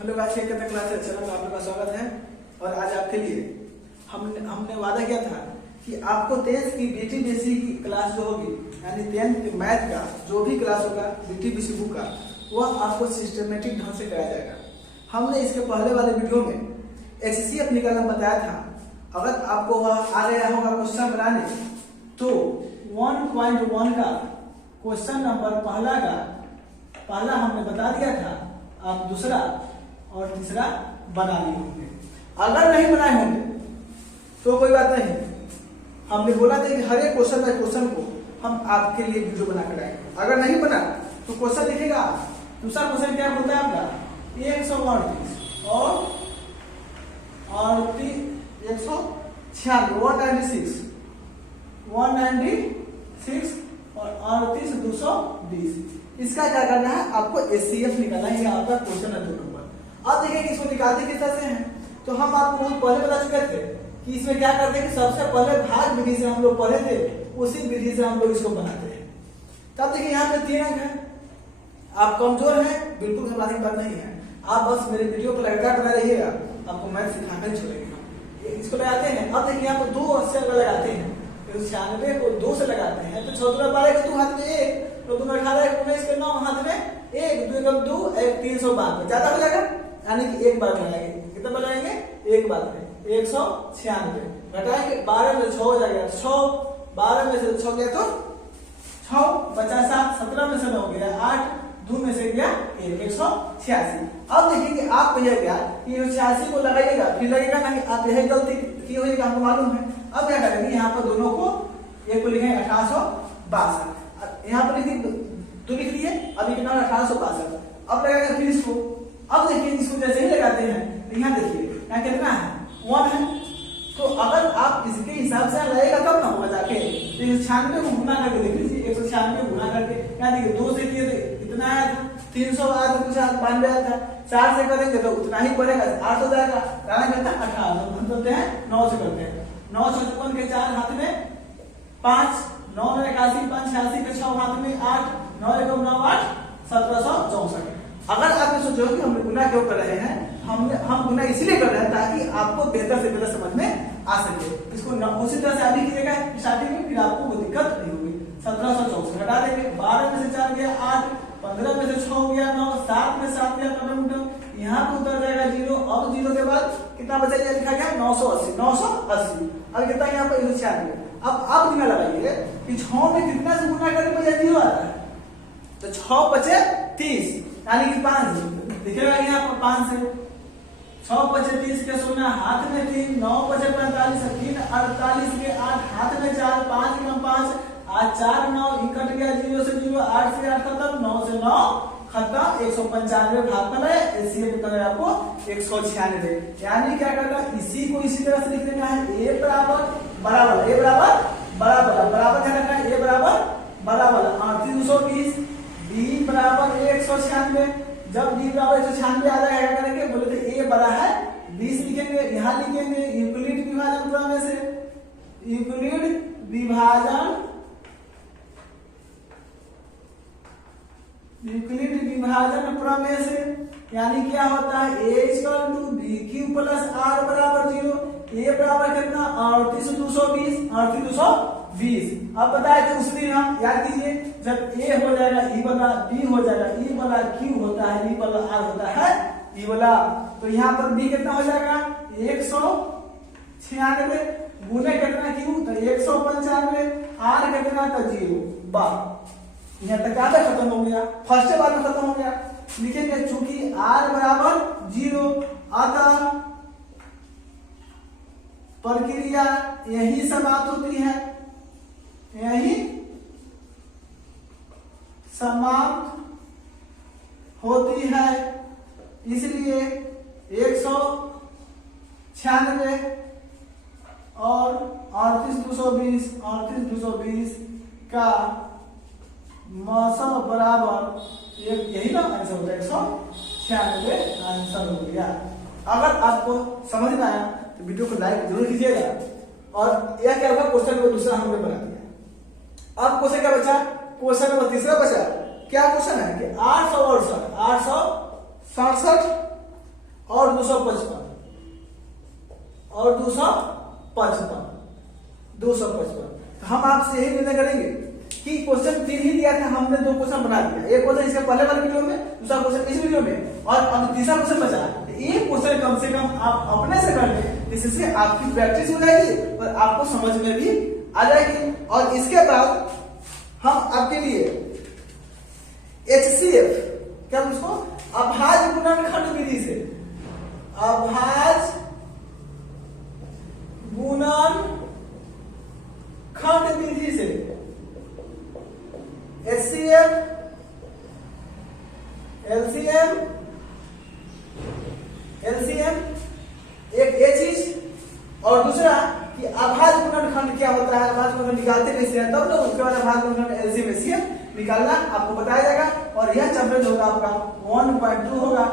Hello guys, ये कहते class channel में आप लोग का स्वागत है। और आज आपके लिए हमने वादा किया था कि आपको 10th की बीटीबीसी की क्लास जो होगी, यानी 10th के मैथ का जो भी क्लास होगा बीटीबीसी बुक का, वह आपको सिस्टमेटिक ढंग से कराया जाएगा। हमने इसके पहले वाले वीडियो में एचसीएफ निकालना बताया था। अगर आपको वह आ गया होगा क्वेश्चन बनाने, तो 1.1 का क्वेश्चन नंबर पहला हमने बता दिया था, आप दूसरा और तीसरा बना लिए होंगे। अगर नहीं बनाए होंगे तो कोई बात नहीं, हमने बोला था कि हर एक क्वेश्चन बाय क्वेश्चन को हम आपके लिए वीडियो बना कर आएंगे। अगर नहीं बना तो क्वेश्चन लिखेगा, दूसरा क्वेश्चन क्या होता है आपका 138 और 196 और 38 220। इसका क्या करना है, आपको एचसीएफ निकालना है। ये आपका क्वेश्चन है 2 नंबर। अब देखिए इसको निकालते किस तरह से हैं। तो हम आपको बहुत पहले बता चुके थे कि इसमें क्या करते हैं कि सबसे पहले भाग विधि से हम लोग पढ़े थे, उसी विधि से हम लोग इसको बनाते हैं। तब देखिए यहाँ पे 3 अंक है। आप कमजोर हैं, बिल्कुल घबराने की बात नहीं है। आप बस मेरे वीडियो को लगातार बना रहिएगा, आपको मैथ सिखाना ही छोड़ेंगे। इसको लगाते हैं। अब देखिए यहाँ पे 2 अक्षर लगाते हैं, 96 को 2 से लगाते हैं तो 14 12 के 2 हाथ में 1, तो 2 18 19 के 9 हाथ में 1, 2 2 1 392 ज्यादा हो जाएगा, यानी कि एक बार बनाएंगे। कितना बनाएंगे? एक बार में 196 घटाएंगे 12 में 6 हो जाएगा 6, 12 में से 6 गया तो 6 बचा 7, 17 में से 9 गया 8, 2 में से गया 186। अब देखिए कि आप यह क्या 86 को लगाइएगा, फिर लगेगा नहीं, आप यही गलती की होगी, आपको मालूम है। अब क्या करेंगे, यहाँ पर दोनों को एक को लिखेंगे 1862, यहाँ पर लिख दिए। अभी कितना 1862। अब लगाएंगे फिर इसको। अब देखिए इसको जैसे ही लगाते हैं तो यहाँ देखिए यहाँ कितना है 1 है। तो अगर आप इसके हिसाब से लगेगा तब ना होगा जाके, तो 96 को गुना करके देख लीजिए, 196 गुना करके यहाँ देखिए 2 से किए तो इतना आया था, 300 आया था, कुछ 92 आया था, 4 से करेंगे तो उतना ही पड़ेगा, 8 हो जाएगा। कारण कहता है 18, हम करते हैं 9 से करते हैं। 9 से 54 के 4 हाथ में 5, 9 में 81, 5 86 के 6 हाथ में 8, 9 1 9 8 1764। अगर आप ये सोचो कि हम गुना क्यों कर रहे हैं, हम गुना इसलिए कर रहे हैं ताकि आपको बेहतर से बेहतर समझ में आ सके। इसको उसी तरह से अभी कीजिएगा स्टार्टिंग में, फिर आपको वो दिक्कत नहीं होगी। 1764 घटा देंगे, 12 में से 4 गया 8, 15 में से 6 हो गया 9, 7 में 7 गया 9, यहाँ पे उतर जाएगा 0। अब 0 के बाद कितना बचा, लिखा गया 980। अब कितना यहाँ पर 196। अब आप गुना लगाइए कि 6 में कितना से गुना करने पर 0 आता है, तो 6 बचे 30, यानी कि 5 दिखेगा यहाँ पर 5 से 6 बचे 30 के 16 हाथ में 3, 9 बचे 45, 3 48 के 8 हाथ में 4, 5 9 5 आज 4 9 कट गया 0 से 0, 8 से 8 खत्म, 9 से 9 खत्म, 195 भाग कर एचसीएफ उतर है आपको 196। यानी क्या करना, इसी को इसी तरह से लिख देना है, ए बराबर बराबर, ए बराबर बराबर बराबर क्या रखना है, ए बराबर बराबर 3820, बी बराबर 196। जब बी बराबर 196 आ जाएगा क्या करेंगे, बोले थे ए बड़ा है 20 लिखेंगे, यहाँ लिखेंगे यूक्लिड विभाजन प्रमेय से, यूक्लिड विभाजन प्रमेय से, यानी क्या होता है a = bq + r बराबर 0। a बराबर कितना 38,220। अब बताए थे उस दिन, हम याद कीजिए, जब a हो जाएगा e वाला, b हो जाएगा e वाला, q होता है e वाला, r होता है e वाला, तो यहाँ पर b कितना हो जाएगा 196 गुने कितना q तो 195, r कितना तो 0 12। यहाँ तक आधा खत्म हो गया, फर्स्ट बार में खत्म हो गया। लिखेंगे चूंकि r बराबर 0, अतः प्रक्रिया यही समाप्त होती है, यही समाप्त होती है। इसलिए 196 और 38,220 का मौसम बराबर यही ना आंसर होता है 196 आंसर हो गया। अगर आपको समझ में आया तो वीडियो को लाइक जरूर कीजिएगा। और यह क्या होगा, क्वेश्चन नंबर दूसरा हमने बना दिया। अब क्वेश्चन क्या बचा, क्वेश्चन नंबर तीसरा बचा। क्या क्वेश्चन है कि 867 255 और 255 255। हम आपसे यही निर्णय करेंगे कि क्वेश्चन 3 ही दिया था, हमने 2 क्वेश्चन बना दिया। एक क्वेश्चन इसके पहले वाले वीडियो में, दूसरा क्वेश्चन इस वीडियो में, और अब तीसरा क्वेश्चन बचा। एक क्वेश्चन कम से कम आप अपने से कर लें, इससे आपकी प्रैक्टिस हो जाएगी और आपको समझ में भी आ जाएगी। और इसके बाद हम आपके लिए HCF, क्या उसको अभाज्य गुणनखंड विधि से, अभाज्य गुणनखंड विधि से HCF, LCM, एक ये चीज, और दूसरा कि अभाज्य गुणनखंड क्या होता है, अभाज्य गुणनखंड निकालते कैसे हैं, तब लोग उसके बाद अभाज्य गुणनखंड LCM HCF निकालना आपको बताया जाएगा। और यह चैप्टर जो होगा आपका 1.2 होगा।